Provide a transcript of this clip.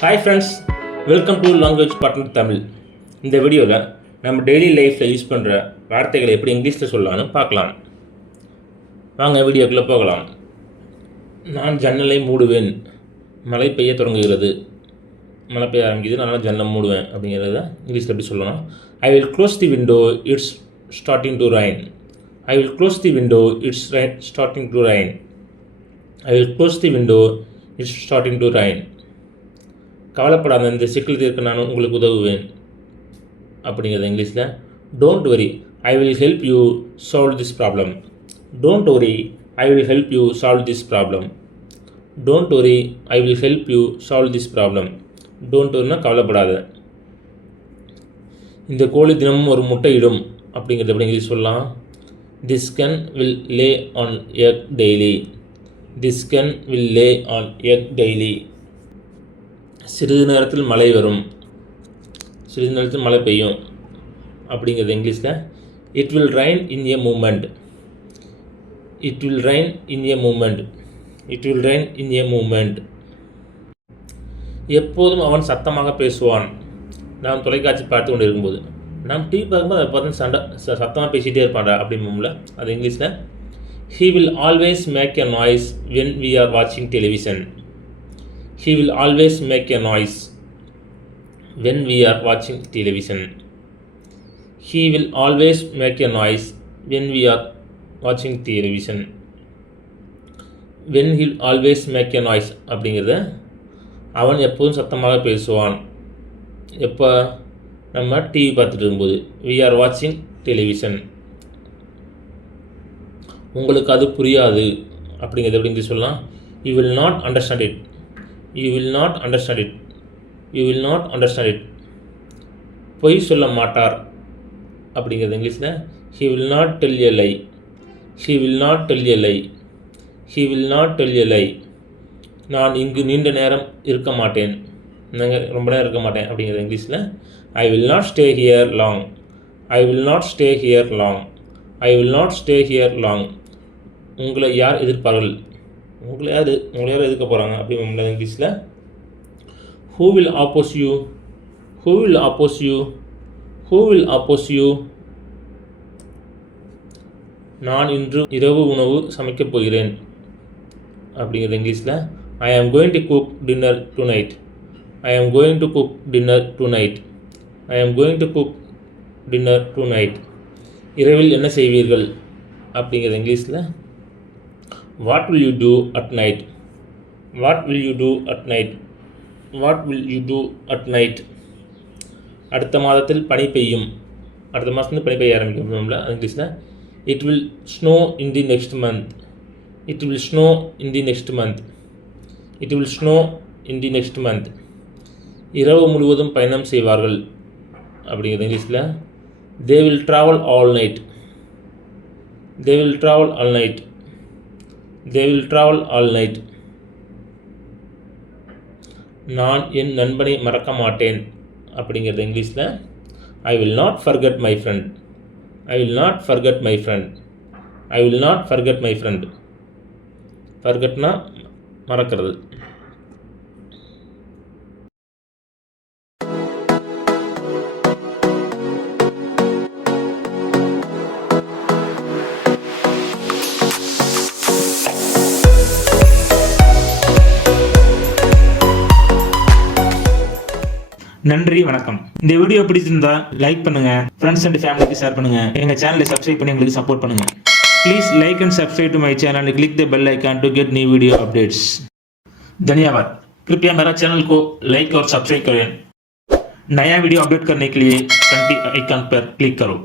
Hi friends, welcome to language partner Tamil. இந்த வீடியோவில் நம்ம டெய்லி லைஃப்பில் யூஸ் பண்ணுற வார்த்தைகளை எப்படி இங்கிலீஷில் சொல்லலாம்னு பார்க்கலாம். வாங்க வீடியோக்குள்ளே போகலாம். நான் ஜன்னலை மூடுவேன். மழை பெய்ய தொடங்குகிறது. மழை பெய்ய ஆரம்பிக்குது, நான் ஜன்னலை மூடுவேன் அப்படிங்கிறத இங்கிலீஷில் எப்படி சொல்லலாம்? I will close the window, it's starting to rain. I will close the window, it's starting to rain. I will close the window, it's starting to rain. கவலைப்படாத, இந்த சிக்கல் தீர்க்க நான் உங்களுக்கு உதவுவேன் அப்படிங்கிறது இங்கிலீஷில். Don't worry, I will help you solve this problem. Don't worry, I will help you solve this problem. Don't worry, I will help you solve this problem. Don't வரினா கவலைப்படாத. இந்த கோழி தினமும் ஒரு முட்டை இடும் அப்படிங்கிறது எப்படி இங்கிலீஷ் சொல்லலாம்? This hen will lay an egg daily. This hen will lay an egg daily. சிறிது நேரத்தில் மழை வரும். சிறிது நேரத்தில் மழை பெய்யும் அப்படிங்கிறது இங்கிலீஷில். It will rain in a moment. It will rain in a moment. It will rain in a moment. எப்போதும் அவன் சத்தமாக பேசுவான். நாம் தொலைக்காட்சி பார்த்து கொண்டு இருக்கும்போது, நாம் டிவி பார்க்கும்போது அதை பார்த்து சத்தமாக பேசிகிட்டே இருப்பான்டா அப்படிம்போம்ல, அது இங்கிலீஷில். He will always make a noise when we are வாட்சிங் television. He will always make a noise when we are watching television. He will always make a noise when we are watching television. When he will always make a noise அப்படிங்கிறது, அவன் எப்போதும் சத்தமாக பேசுவான். எப்போ? நம்ம TV பார்த்துட்டு இருக்கும்போது. we are watching television. உங்களுக்கு அது புரியாது அப்படிங்கிறது எப்படி இங்கிலீஷ் சொல்லலாம்? you will not understand it. You will not understand it. You will not understand it. பொய் சொல்ல மாட்டார் அப்படிங்கிறது இங்கிலீஷில். He will not tell a lie. He will not tell a lie. He will not tell a lie. நான் இங்கு நீண்ட நேரம் இருக்க மாட்டேன். நாங்கள் ரொம்ப நேரம் இருக்க மாட்டேன் அப்படிங்கிறது இங்கிலீஷில். I will not stay here long. I will not stay here long. I will not stay here long. உங்களை யார் எதிர்ப்பார்கள்? உங்களை யார் எதிர்க்க போகிறாங்க அப்படிங்கிற இங்கிலீஷில். Who will ஆப்போஸ் you. Who will ஆப்போஸ் you. Who will ஆப்போஸ் you. நான் இன்று இரவு உணவு சமைக்கப் போகிறேன் அப்படிங்கிறது இங்கிலீஷில். I am going to cook dinner tonight. I am going to cook dinner tonight. I am going to cook dinner tonight. இரவில் என்ன செய்வீர்கள் அப்படிங்கிறது இங்கிலீஷில். What will you do at night? What will you do at night? What will you do at night? அடுத்த மாதத்தில் பனி பெய்யும். அடுத்த மாதத்துலேருந்து பனி பெய்ய ஆரம்பிக்கும் இங்கிலீஷில். It will snow in the next month. It will snow in the next month. It will snow in the next month. இரவு முழுவதும் பயணம் செய்வார்கள் அப்படிங்கிறது இங்கிலீஷில். They will travel all night. They will travel all night. They will travel all night. நான் என் நண்பனை மறக்க மாட்டேன் அப்படிங்கிறது இங்கிலீஷில். I will not forget my friend. I will not forget my friend. I will not forget my friend. Forgetனா மறக்கிறது. நன்றி, வணக்கம். இந்த வீடியோ பிடிச்சிருந்தா லைக் பண்ணுங்க, ஃப்ரெண்ட்ஸ் அண்ட் ஃபேமிலிக்கு ஷேர் பண்ணுங்க, எங்க சேனலை சப்ஸ்கிரைப் பண்ணி எங்களுக்கு சப்போர்ட் பண்ணுங்க. Please like and subscribe to my channel and click the bell icon to get new video updates. धन्यवाद. कृपया मेरा चैनल को लाइक और सब्सक्राइब करें. नया वीडियो अपडेट करने के लिए घंटी आइकन पर क्लिक करो.